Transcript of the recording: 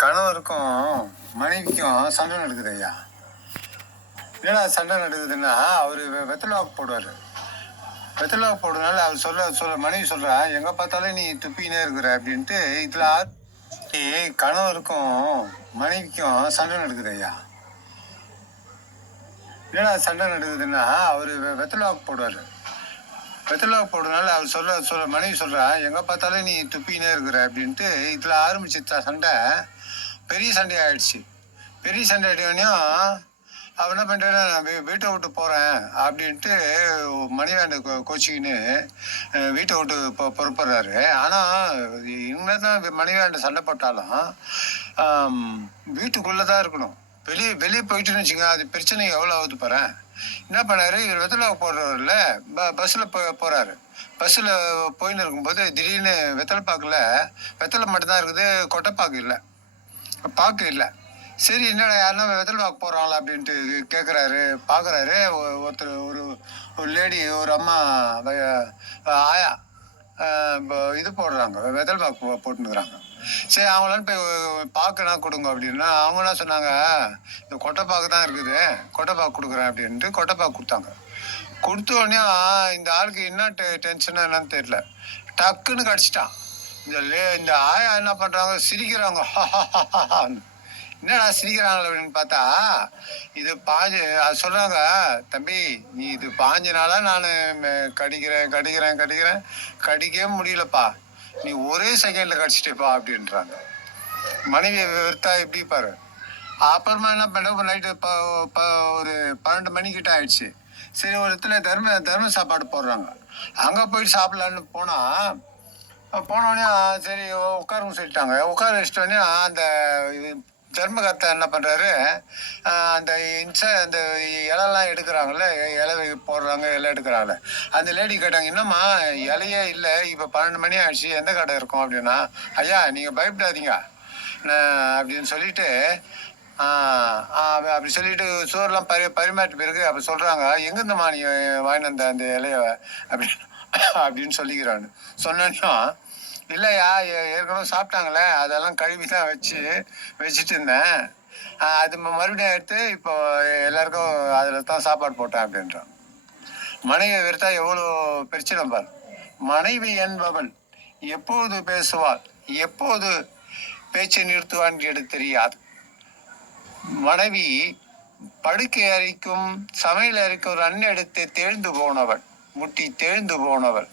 கணவருக்கும் மனைவிக்கும் சண்டை நடக்குது ஐயா. என்னடா சண்டை நடக்குதுன்னா அவரு வெத்தலாக்கு போடுவாரு. வெத்தலாக்கு போடுறதுனால அவர் சொல்ல மனைவி சொல்றா, எங்க பார்த்தாலும் நீ துப்பினே இருக்கிற அப்படின்ட்டு. இதுல கணவருக்கும் மனைவிக்கும் சண்டை நடக்குது ஐயா. என்னடா சண்டை நடக்குதுன்னா அவரு வெத்தலாக்கு போடுவாரு. வெத்தலாக்கு போடுறதுனால அவர் சொல்ல மனைவி சொல்றா, எங்க பார்த்தாலும் நீ துப்பினே இருக்கிற அப்படின்ட்டு. இதுல ஆரம்பிச்சு சண்டை பெரிய சண்டை ஆயிடுச்சு. பெரிய சண்டை ஆயிட்டோடனையும் அவன் என்ன பண்ணிட்டாரு, நான் வீட்டை விட்டு போறேன் அப்படின்ட்டு மணிவேண்ட கோச்சிக்கின்னு வீட்டை விட்டு பொறுப்படுறாரு. ஆனா என்னதான் மணிவேண்ட சண்டை போட்டாலும் வீட்டுக்குள்ளதான் இருக்கணும். வெளியே போயிட்டுன்னு வச்சுங்க, அது பிரச்சனை எவ்வளோ ஆகுது பாரு. என்ன பண்ணாரு, இவர் வெத்தலை போடுறவர்ல பஸ்ஸில் போறாரு. பஸ்ஸில் போயின்னு இருக்கும்போது திடீர்னு வெத்தலை பாக்குல வெத்தலை மட்டும்தான் இருக்குது, கொட்டைப்பாக்கு இல்லை, பாக்கு இல்லை. சரி என்னடா யாருன்னா வெத்தலை பாக்கு போகிறாங்களா அப்படின்ட்டு கேட்குறாரு. பார்க்குறாரு, ஒருத்தர் ஒரு லேடி, ஒரு அம்மா ஆயா இது போடுறாங்க, வெத்தலை பாக்கு போட்டுனுக்குறாங்க. சரி அவங்களான்னு போய் பாக்குனா கொடுங்க அப்படின்னா அவங்க என்ன சொன்னாங்க, இந்த கொட்டைப்பாக்கு தான் இருக்குது, கொட்டைப்பாக்கு கொடுக்குறேன் அப்படின்ட்டு கொட்டைப்பாக்கு கொடுத்தாங்க. கொடுத்த உடனே இந்த ஆளுக்கு என்ன டென்ஷனா என்னன்னு தெரியல, டக்குன்னு கடிச்சிட்டான். இந்த ஆயா என்ன பண்றாங்க, சிரிக்கிறாங்க. என்னடா சிரிக்கிறாங்களே அப்படின்னு பார்த்தா, இது அது சொல்றாங்க, தம்பி நீ இது 5 நாளா நான் கடிக்கவே முடியலப்பா, நீ ஒரே செகண்ட்ல கடிச்சிட்டேப்பா அப்படின்றாங்க. மனைவியை வெறுத்தா எப்படி பாரு. அப்புறமா என்ன பண்ண, நைட்டு ஒரு 12 மணிக்கிட்ட ஆயிடுச்சு. சரி ஒரு இடத்துல தர்ம சாப்பாடு போடுறாங்க. அங்க போயிட்டு சாப்பிடலான்னு போனோடனே சரி உட்காருன்னு சொல்லிட்டாங்க. உட்கார வச்சிட்டோடனே அந்த தர்மகர்த்தா என்ன பண்றாரு, அந்த அந்த இலைலாம் எடுக்கிறாங்கல்ல, இலை போடுறாங்க, இலை எடுக்கிறாங்கல்ல. அந்த லேடி கேட்டாங்க, என்னம்மா இலையே இல்லை, இப்போ 12 மணி ஆயிடுச்சு, எந்த கடை இருக்கும் அப்படின்னா, ஐயா நீங்க பயப்படாதீங்க அப்படின்னு சொல்லிட்டு அப்படி சொல்லிட்டு சோறுலாம் பரிமாற்ற பிறகு அப்ப சொல்றாங்க, எங்கிருந்தம்மா நீ வாங்கிட்டு வந்த அந்த இலைய அப்படின்னு சொல்லிக்கிறான்னு சொன்னோன்னா, இல்லையா ஏற்கனவே சாப்பிட்டாங்களே, அதெல்லாம் கழுவி தான் வச்சுட்டு இருந்தேன், அது மறுபடியும் எடுத்து இப்போ எல்லாருக்கும் அதில் தான் சாப்பாடு போட்டேன் அப்படின்றான். மனைவி வெறுத்தா எவ்வளோ பிரச்சனை பார். மனைவி என்பவள் எப்போது பேசுவாள், எப்போது பேச்சை நிறுத்துவான் என்று தெரியாது. மனைவி படுக்கை அறைக்கும் சமையல் அறைக்கும் ரன் எடுத்து தேழ்ந்து போனவள், முட்டி தேழ்ந்து போனவள்.